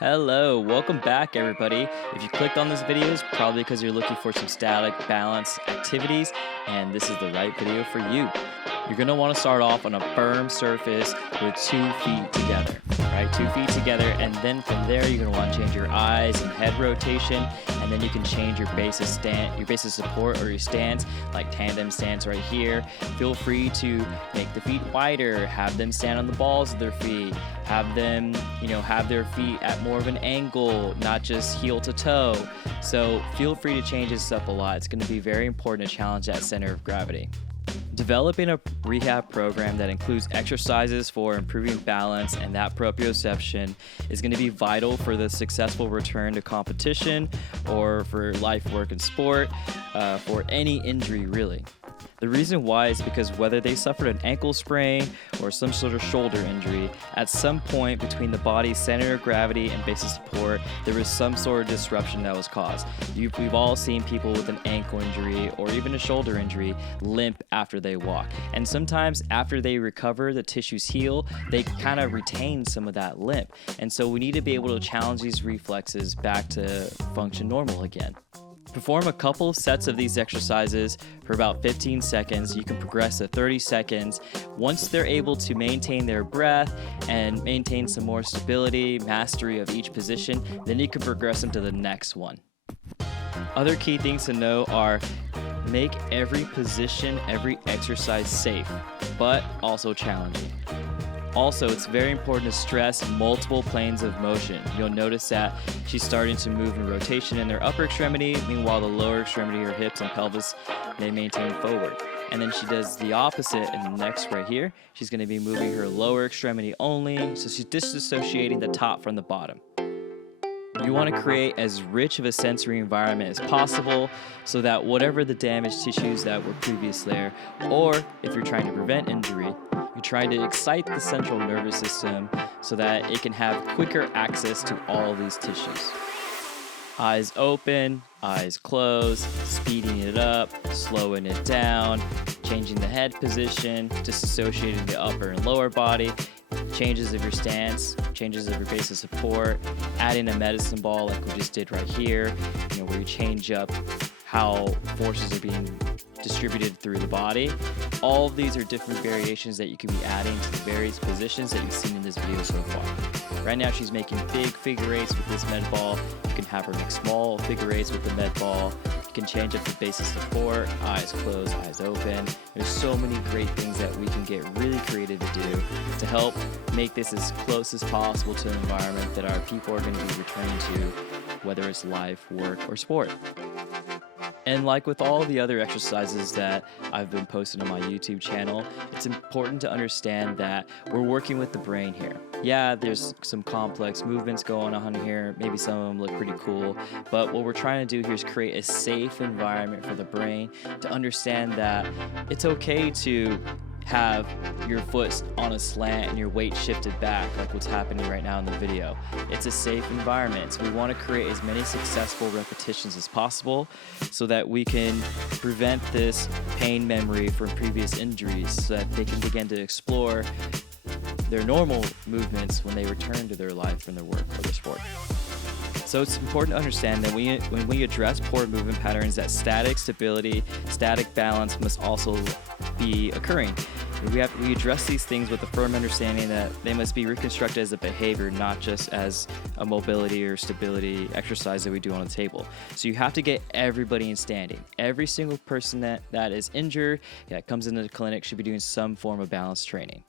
Hello, welcome back everybody. If you clicked on this video, it's probably because you're looking for some static balance activities, and this is the right video for you. You're going to want to start off on a firm surface with 2 feet together, right? 2 feet together, and then from there you're going to want to change your eyes and head rotation, and then you can change your base of support or your stance, like tandem stance right here. Feel free to make the feet wider, have them stand on the balls of their feet, have them, have their feet at more of an angle, not just heel to toe. So feel free to change this up a lot. It's going to be very important to challenge that center of gravity. Developing a rehab program that includes exercises for improving balance and that proprioception is going to be vital for the successful return to competition or for life, work, and sport, for any injury really. The reason why is because whether they suffered an ankle sprain or some sort of shoulder injury, at some point between the body's center of gravity and base of support, there was some sort of disruption that was caused. We've all seen people with an ankle injury or even a shoulder injury limp after they walk. And sometimes after they recover, the tissues heal, they kind of retain some of that limp. And so we need to be able to challenge these reflexes back to function normal again. Perform a couple sets of these exercises for about 15 seconds. You can progress to 30 seconds. Once they're able to maintain their breath and maintain some more stability, mastery of each position, then you can progress them to the next one. Other key things to know are make every position, every exercise safe, but also challenging. Also, it's very important to stress multiple planes of motion. You'll notice that she's starting to move in rotation in their upper extremity, meanwhile the lower extremity, her hips and pelvis, they maintain forward. And then she does the opposite in the next right here. She's going to be moving her lower extremity only, so she's disassociating the top from the bottom. You want to create as rich of a sensory environment as possible so that whatever the damaged tissues that were previously there, or if you're trying to prevent injury, you're trying to excite the central nervous system so that it can have quicker access to all these tissues. Eyes open, eyes closed, speeding it up, slowing it down, changing the head position, disassociating the upper and lower body, changes of your stance, changes of your base of support, adding a medicine ball like we just did right here, where you change up how forces are being distributed through the body. All of these are different variations that you can be adding to the various positions that you've seen in this video so far. Right now she's making big figure eights with this med ball. You can have her make small figure eights with the med ball. You can change up the base of support, eyes closed, eyes open. There's so many great things that we can get really creative to do to help make this as close as possible to an environment that our people are going to be returning to, whether it's life, work, or sport. And like with all the other exercises that I've been posting on my YouTube channel, it's important to understand that we're working with the brain here. Yeah, there's some complex movements going on here. Maybe some of them look pretty cool. But what we're trying to do here is create a safe environment for the brain to understand that it's okay to have your foot on a slant and your weight shifted back like what's happening right now in the video. It's a safe environment, so we want to create as many successful repetitions as possible so that we can prevent this pain memory from previous injuries so that they can begin to explore their normal movements when they return to their life and their work or their sport. So it's important to understand that when we address poor movement patterns, that static stability, static balance must also be occurring. We address these things with a firm understanding that they must be reconstructed as a behavior, not just as a mobility or stability exercise that we do on the table. So you have to get everybody in standing. Every single person that is injured, that comes into the clinic should be doing some form of balance training.